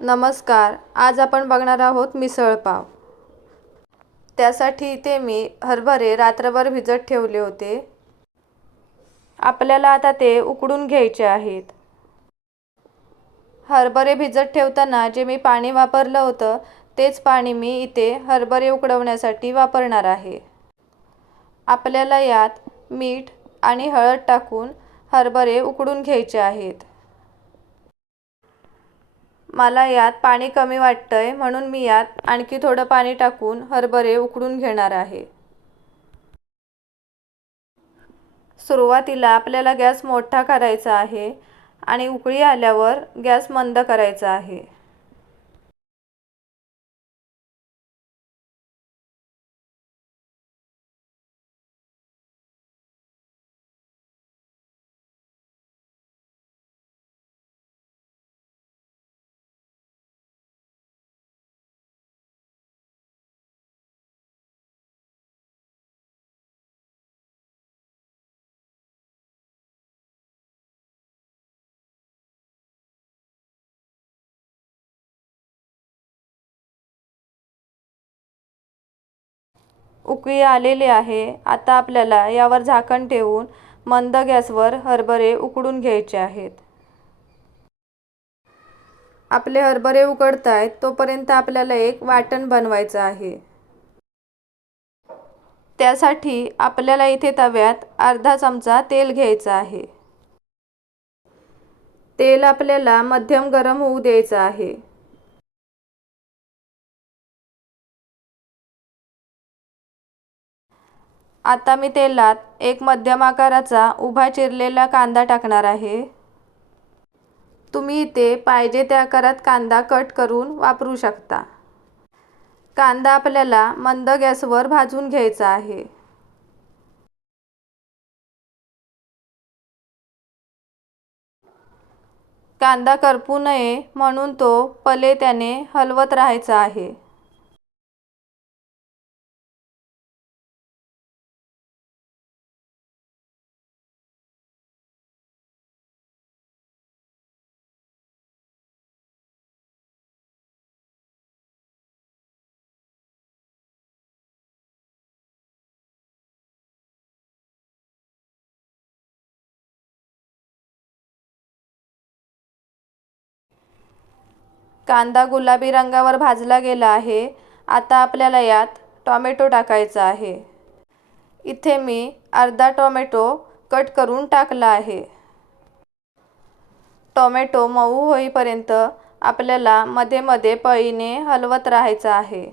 नमस्कार. आज आपण बघणार आहोत मिसळ पाव. त्यासाठी इथे मी हरभरे रात्रभर भिजत ठेवले होते. आपल्याला आता ते उकडून घ्यायचे आहेत. हरभरे भिजत ठेवताना जे मी पाणी वापरलं होतं तेच पाणी मी इथे हरभरे उकडवण्यासाठी वापरणार आहे. आपल्याला यात मीठ आणि हळद टाकून हरभरे उकडून घ्यायचे आहेत. मला यात पाणी कमी वाटतंय म्हणून मी यात आणखी थोडं पाणी टाकून हरभरे उकडून घेणार आहे. सुरुवातीला आपल्याला गॅस मोठा करायचा आहे आणि उकळी आल्यावर गॅस मंद करायचा आहे. उकळी आलेली आहे. आता आपल्याला यावर झाकण ठेवून मंद गॅसवर हरभरे उकडून घ्यायचे आहेत. आपले हरभरे उकडतायत तोपर्यंत आपल्याला एक वाटण बनवायचं आहे. त्यासाठी आपल्याला इथे तव्यात अर्धा चमचा तेल घ्यायचं आहे. तेल आपल्याला मध्यम गरम होऊ द्यायचं आहे. आता मी तेलात एक मध्यम आकाराचा उभा चिरलेला कांदा टाकणार आहे. तुम्ही इथे पाहिजे त्या आकारात कांदा कट करून वापरू शकता. कांदा आपल्याला मंद गॅसवर भाजून घ्यायचा आहे. कांदा करपू नये म्हणून तो पलेत्याने हलवत राहायचा आहे. कांदा गुलाबी रंगावर भाजला गेला आहे. आता आपल्याला यात टोमॅटो टाकायचा आहे. इथे मी अर्धा टोमॅटो कट करून टाकला आहे. टोमॅटो मऊ होईपर्यंत आपल्याला मध्ये मध्ये पळीने हलवत राहायचं आहे.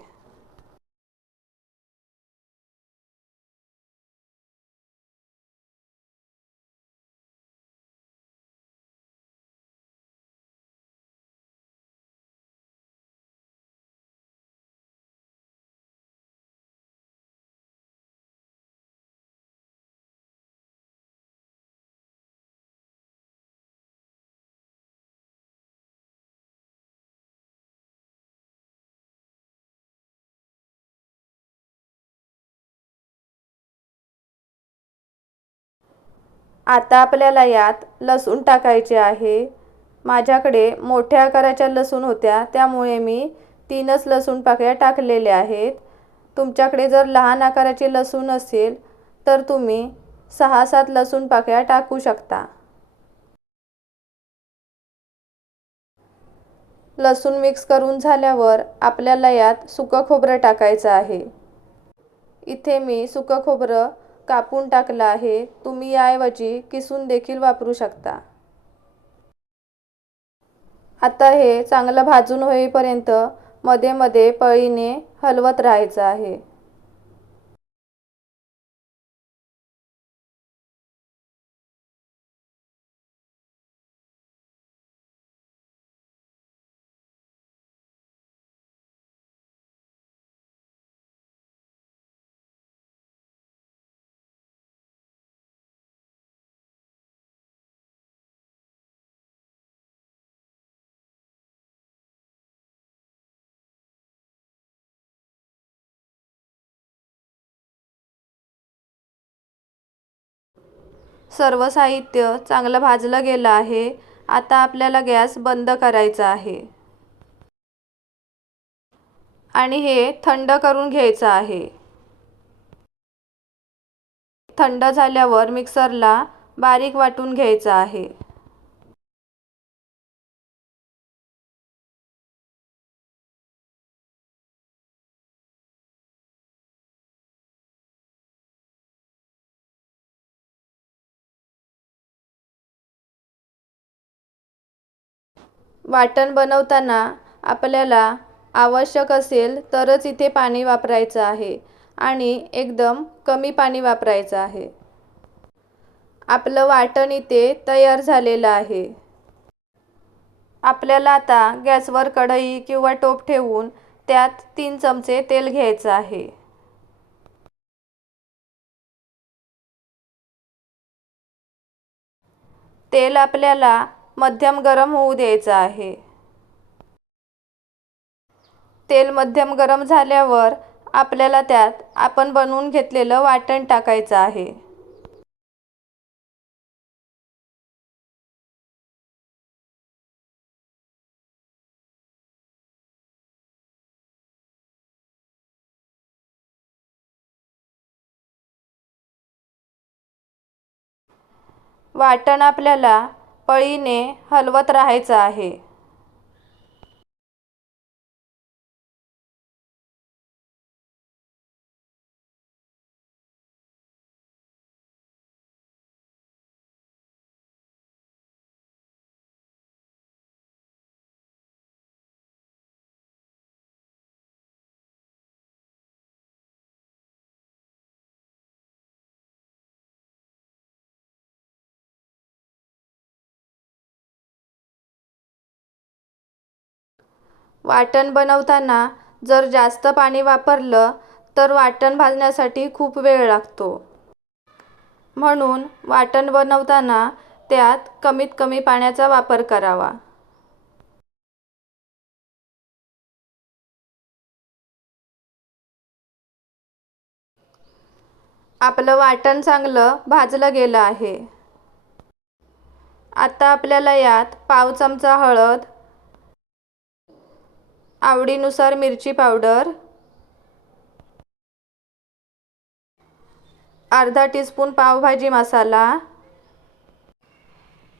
आता आपल्याला यात लसूण टाकायचे आहे. माझ्याकडे मोठ्या आकाराच्या लसूण होत्या त्यामुळे मी 3च लसूण पाकळ्या टाकलेल्या आहेत. तुमच्याकडे जर लहान आकाराचे लसूण असेल तर तुम्ही 6-7 लसूण पाकळ्या टाकू शकता. लसूण मिक्स करून झाल्यावर आपल्याला यात सुकं खोबरं टाकायचं आहे. इथे मी सुकं खोबरं कापून टाकलं आहे. तुम्ही याऐवजी किसून देखील वापरू शकता. आता हे चांगलं भाजून होईपर्यंत मध्ये मध्ये पळीने हलवत राहायचं आहे. सर्व साहित्य चांगलं भाजलं गेलं आहे. आता आपल्याला गॅस बंद करायचा आहे. आणि हे थंड करून घ्यायचं आहे. थंड झाल्यावर मिक्सरला बारीक वाटून घ्यायचं आहे. वाटण बनवताना आपल्याला आवश्यक असेल तरच इथे पाणी वापरायचं आहे आणि एकदम कमी पाणी वापरायचं आहे. आपलं वाटण इथे तयार झालेलं आहे. आपल्याला आता गॅसवर कढई किंवा टोप ठेवून त्यात 3 चमचे तेल घ्यायचं आहे. तेल आपल्याला मध्यम गरम होऊ द्यायचं आहे. तेल मध्यम गरम झाल्यावर आपल्याला त्यात आपण बनवून घेतलेलं वाटण टाकायचं आहे. वाटण आपल्याला पळीने हलवत राहायचं आहे. वाटण बनवताना जर जास्त पाणी वापरलं तर वाटण भाजण्यासाठी खूप वेळ लागतो. म्हणून वाटण बनवताना त्यात कमीत कमी पाण्याचा वापर करावा. आपलं वाटण चांगलं भाजलं गेलं आहे. आता आपल्याला यात पाव चमचा हळद, आवडीनुसार मिरची पावडर, अर्धा टीस्पून पावभाजी मसाला,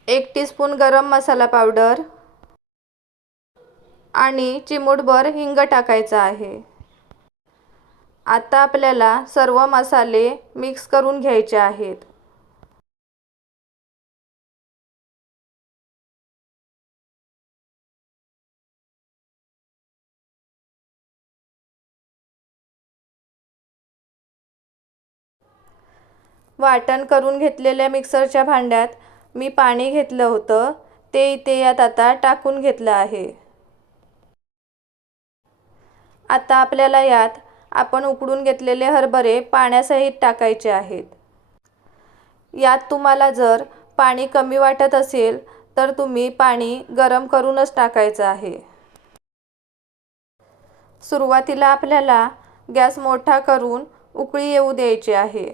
1 टीस्पून गरम मसाला पावडर आणि चिमूटभर हिंग टाकायचं आहे. आता आपल्याला सर्व मसाले मिक्स करून घ्यायचे आहेत. वाटण करून घेतलेल्या मिक्सरच्या भांड्यात मी पाणी घेतलं होतं, ते इथे यात आता टाकून घेतलं आहे. आता आपल्याला यात आपण उकडून घेतलेले हरभरे पाण्यासहित टाकायचे आहेत. यात तुम्हाला जर पाणी कमी वाटत असेल तर तुम्ही पाणी गरम करूनच टाकायचं आहे. सुरुवातीला आपल्याला गॅस मोठा करून उकळी येऊ द्यायची आहे.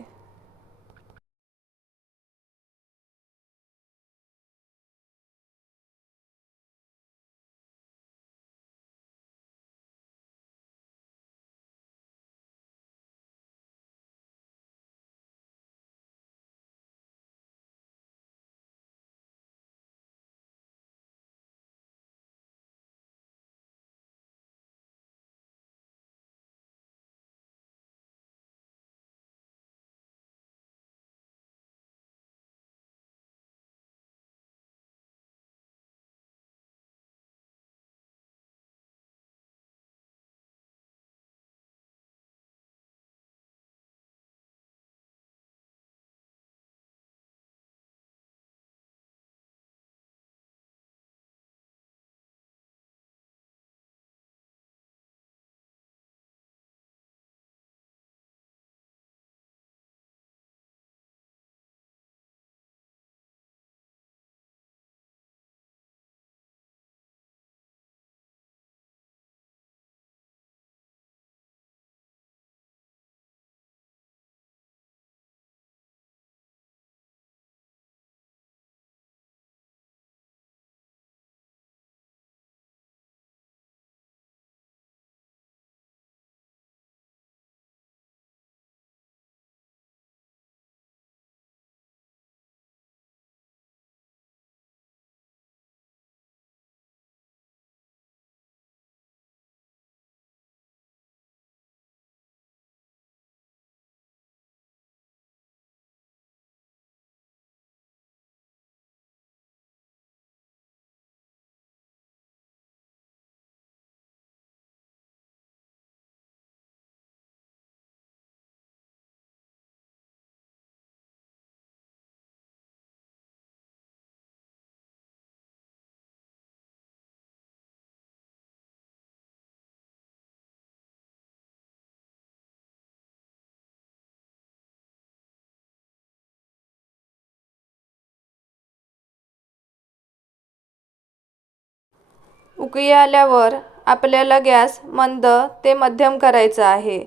उकळी आल्यावर आपल्याला गॅस मंद ते मध्यम करायचा आहे.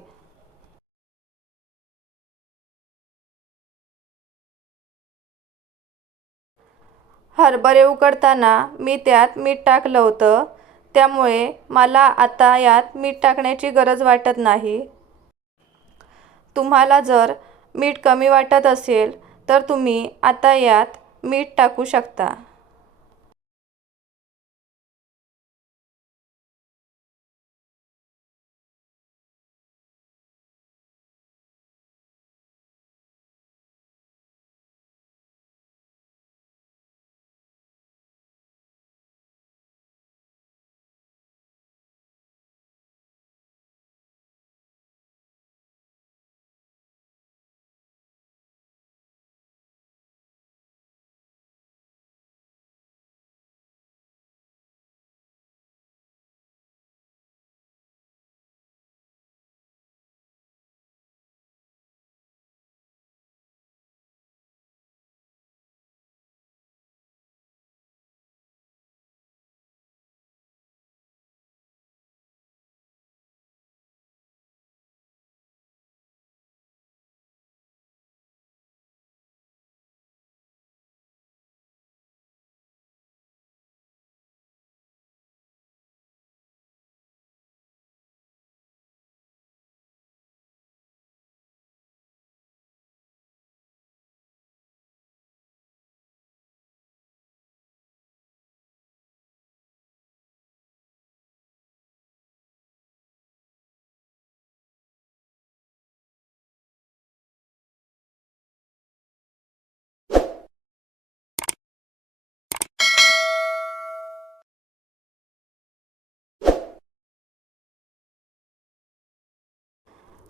हरभरे उकडताना मी त्यात मीठ टाकलं होतं, त्यामुळे मला आता यात मीठ टाकण्याची गरज वाटत नाही. तुम्हाला जर मीठ कमी वाटत असेल तर तुम्ही आता यात मीठ टाकू शकता.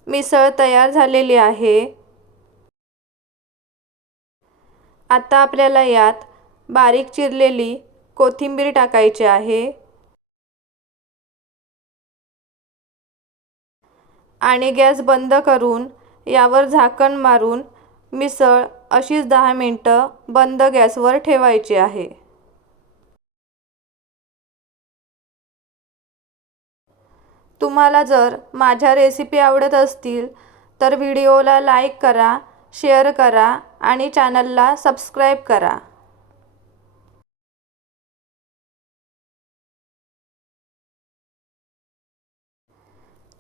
मिसळ तयार झालेली आहे. आता आपल्याला यात बारीक चिरलेली कोथिंबीर टाकायची आहे आणि गॅस बंद करून यावर झाकण मारून मिसळ अशीच 10 मिनिटं बंद गॅसवर ठेवायची आहे. तुम्हाला जर माझ्या रेसिपी आवडत असतील तर व्हिडिओला लाईक करा, शेअर करा आणि चॅनलला सबस्क्राईब करा.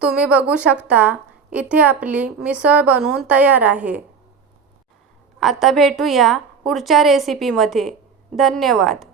तुम्ही बघू शकता इथे आपली मिसळ बनवून तयार आहे. आता भेटूया पुढच्या रेसिपीमध्ये. धन्यवाद.